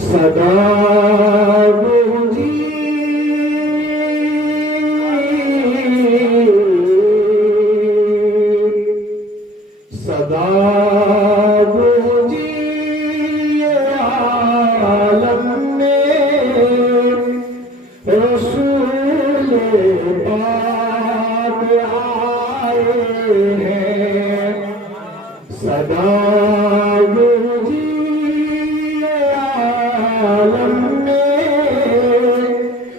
صدا گونجی صدا گونجی عالم میں رسول پاک آئے ہیں صدا گونجی عالم میں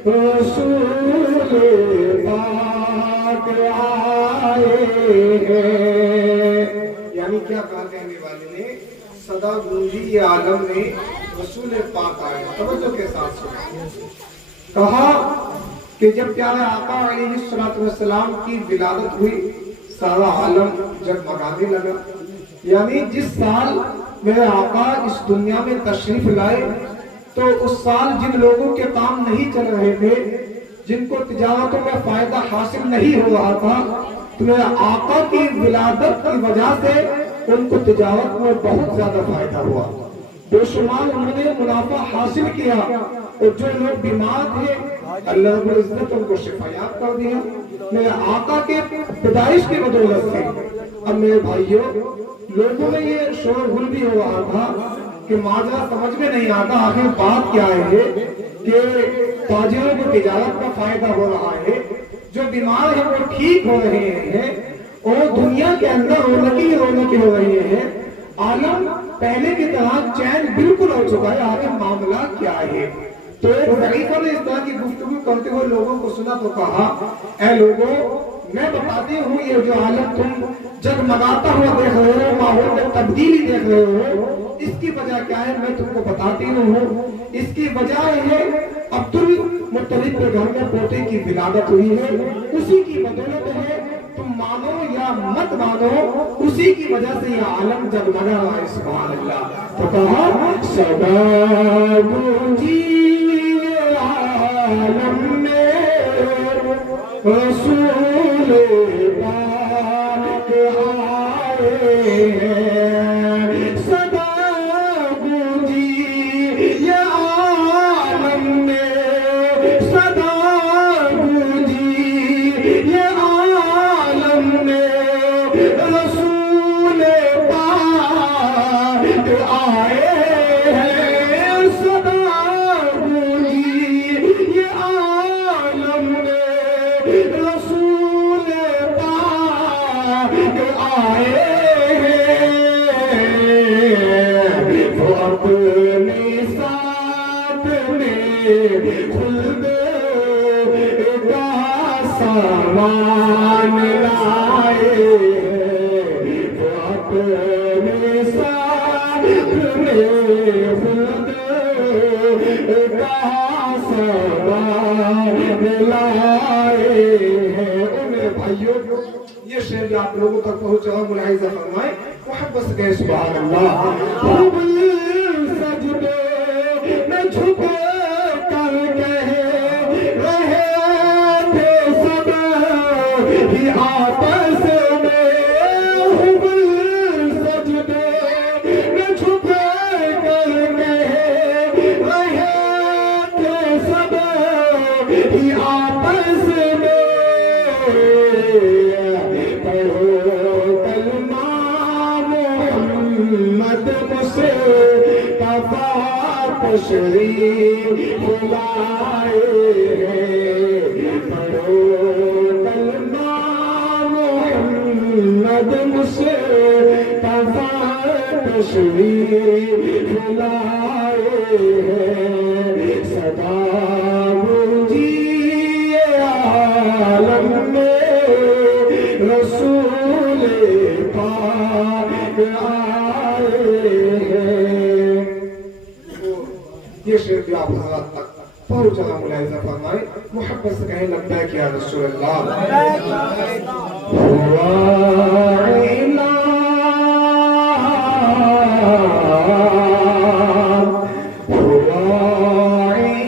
رسول پاک آئے ہیں۔ یعنی کیا کہا کہنے والے نے؟ صدا گونجی یہ عالم میں رسول پاک آئے۔ توجہ کے ساتھ سنا، کہا کہ جب پیارے آقا علیہ السلام کی ولادت ہوئی سارا عالم جگمگانے لگا۔ یعنی جس سال میرے آقا اس دنیا میں تشریف لائے تو اس سال جن لوگوں کے کام نہیں چل رہے تھے، جن کو تجارتوں میں فائدہ حاصل نہیں ہو رہا تھا، تو میرے آقا کی ولادت کی وجہ سے ان کو تجارت میں بہت زیادہ فائدہ ہوا، بے شمار انہوں نے منافع حاصل کیا، اور جو لوگ بیمار تھے اللہ رب العزت ان کو شفایاب کر دیا میرے آقا کے پیدائش کی بدولت سے۔ اب میرے بھائیوں، لوگوں میں یہ شور غل بھی ہو رہا تھا کہ ماجرا سمجھ میں نہیں آتا آخر بات کیا ہے کہ تاجروں کو تجارت کا فائدہ ہو رہا ہے، جو بیمار ہیں وہ ٹھیک ہو رہے ہیں، اور دنیا کے اندر رونقی ہو رہی ہے، عالم پہلے کی طرح چین بالکل ہو چکا ہے، آخر معاملہ کیا ہے؟ تو ایک خلیفہ نے اس طرح کی گفتگو کرتے ہوئے لوگوں کو سنا تو کہا، اے لوگوں، میں بتاتی ہوں یہ جو عالم تم جگمگاتا ہوا دیکھ رہے ہو، ماحول میں تبدیلی دیکھ رہے ہو، اس کی وجہ کیا ہے میں تم کو بتاتی ہوں۔ اس کی وجہ ہے عبد المطلب کے گھر میں پوتے کی ولادت ہوئی ہے، اسی کی بدولت ہے، تم مانو یا مت مانو، اسی کی وجہ سے یہ عالم جگمگا رہا ہے۔ سبحان اللہ۔ تو کہا صدا گونجی عالم میں رسول پاک آئے ہیں، صدا گونجی یہ عالم میں، صدا گونجی یہ عالم میں رسول پاک آئے ہیں، صدا گونجی یہ عالم میں رسول پاک آئے ہیں، وہ اپنے ساتھ میں خلد کا سامان لائے ہیں، وہ اپنے ساتھ میں خلد کا سامان لائے ہیں۔ میرے بھائیوں، یہ شعر جو آپ لوگوں تک پہنچ رہا ملاحظہ فرمائیں، محبت سے کہیں سبحان اللہ۔ خوب سجدے میں چھپے کر کہے رہے تھے سب ہی آپس میں، خوب سجدے میں چھپے کر کہے رہے تھے سب ہی آپس میں، پڑھو کلمہ محمد مصطفیٰ تشریف لائے ہیں، پڑھو کلمہ محمد مصطفیٰ تشریف لائے ہیں، صدا گونجی عالم میں رسول پاک آئے ہیں۔ یہ شعر بھی آپ حضرات تک پہنچ رہا ملاحظہ فرمائے، محبت سے کہیں لبیک یا رسول اللہ۔ ہوا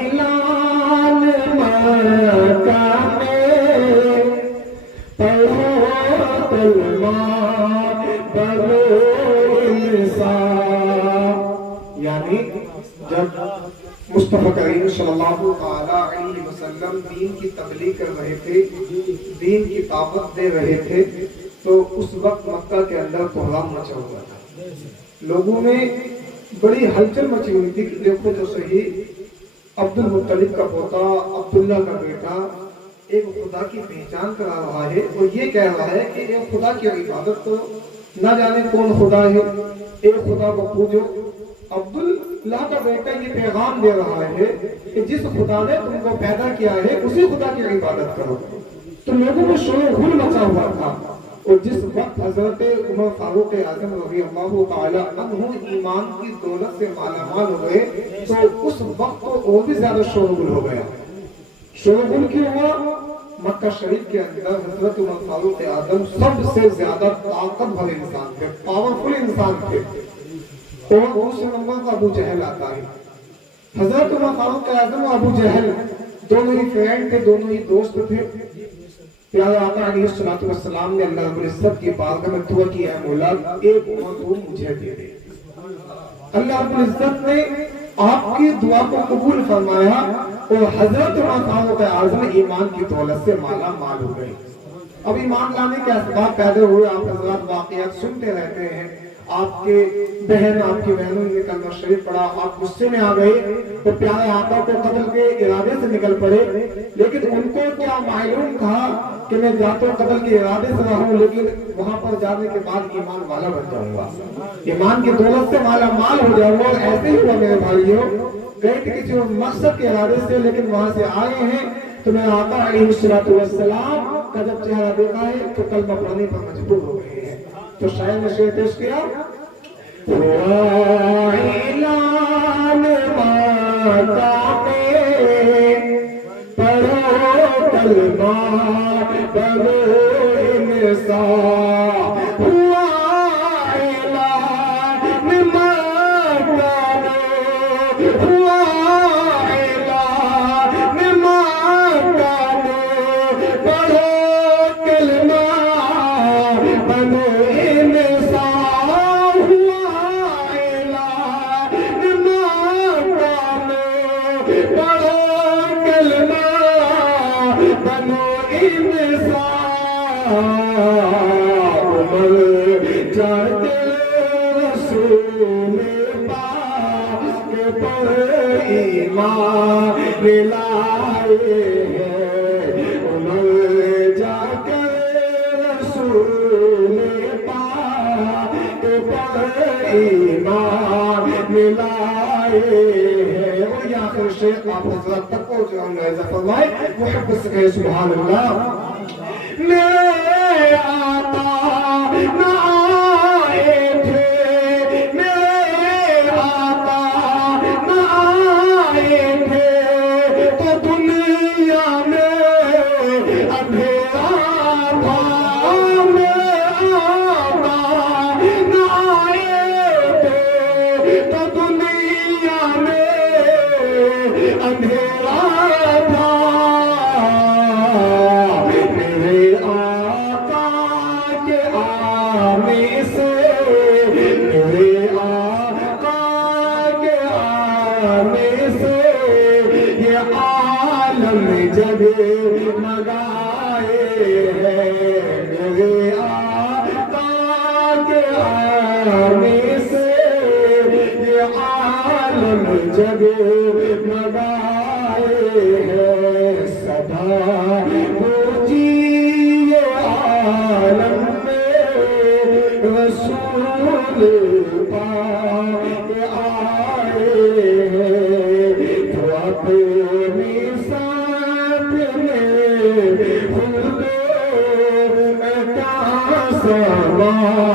اعلان مکہ میں، پڑھو کلمہ بڑو انسان، یعنی جب مصطفیٰ کریم صلی اللہ علیہ وسلم دین کی تبلیغ کر رہے تھے، دین کی دعوت دے رہے تھے، تو اس وقت مکہ کے اندر کوہرام مچا ہوا تھا. لوگوں میں بڑی ہلچل مچی ہوئی تھی کہ دیکھو تو صحیح، عبد المطلب کا پوتا، عبداللہ کا بیٹا ایک خدا کی پہچان کرا رہا ہے اور یہ کہہ رہا ہے کہ ایک خدا کی عبادت کرو، نہ جانے کون خدا ہے، ایک خدا کو پوجو. عبداللہ کا بیٹا یہ پیغام دے رہا ہے کہ جس خدا نے تم کو پیدا کیا ہے اسی خدا کی عبادت کرو. تو لوگوں میں شور و غل مچا ہوا تھا. اور جس وقت حضرت عمر فاروق اعظم رضی اللہ تعالی عنہ ایمان کی دولت سے مالا مال ہو گئے تو اس وقت تو اور بھی زیادہ شور و غل ہو گیا. شور و غل کیوں ہوا؟ مکہ شریف کے اندر حضرت عمر فاروق اعظم سب سے زیادہ طاقت بھرے انسان تھے، پاورفل انسان تھے. اور دوسرے نمبر کا ابو جہل آتا ہے. حضرت عمر فاروق اعظم اور ابو جہل دونوں ہی فرینڈ تھے، دونوں ہی دوست تھے. پیارے آقا علیہ الصلوۃ والسلام نے اللہ رب العزت کی بارگاہ میں دعا کی، اے مولا ایک عمر تو مجھے دے دے. اللہ رب العزت نے آپ کی دعا کو قبول فرمایا اور حضرت عمر فاروق اعظم ایمان کی دولت سے مالا مال ہو گئے. اب ایمان لانے کے اسباب پیدا ہوئے. آپ حضرات واقعات سنتے رہتے ہیں. آپ کے بہن، آپ کی بہنوں نے کلمہ شریف پڑھا، آپ غصے میں آ گئے تو پیارے آقا کو قتل کے ارادے سے نکل پڑے. لیکن ان کو کیا معلوم تھا کہ میں جاتا ہوں قتل کے ارادے سے رہا ہوں، لیکن وہاں پر جانے کے بعد ایمان والا بن جاؤں گا، ایمان کی دولت سے مالا مال ہو جاؤں گا. اور ایسے ہی ہوا میرے بھائیوں، گئے تھے کسی مقصد کے ارادے سے لیکن وہاں سے آئے ہیں تو میں آقا علیہ السلام کا جب چہرہ دیکھا ہے تو کلمہ پڑھنے پر مجبور ہو گئے ہیں. تو شاعر نے شعر پیش کیا، اعلان ماتا پہ پڑھو کلمہ پڑھو انسان، ہوا اعلان ماتا پہ، ہوا اعلان ماتا پہ پڑھو کلمہ پڑھو انسان. آپ حضرات تک پہنچ رہا ہوں ایسا فرمائے محبت سے کہے سبحان اللہ. میرے آقا نہ آئے تھے، میرے آقا نہ آئے تھے تو دنیا میں اندھیرا تھا. میرے آقا نہ آئے تھے تو دنیا میں اندھیرا تھا. میرے آقا کے آنے سے، میرے آقا کے آنے سے یہ عالم جگمگائے ہیں. میرے آقا کے آنے سے یہ عالم جگمگائے ہیں. صدا پہنچی عالم میں رسول پاک آئے ہیں. تو اپنی ساتھ میں خود کا سوال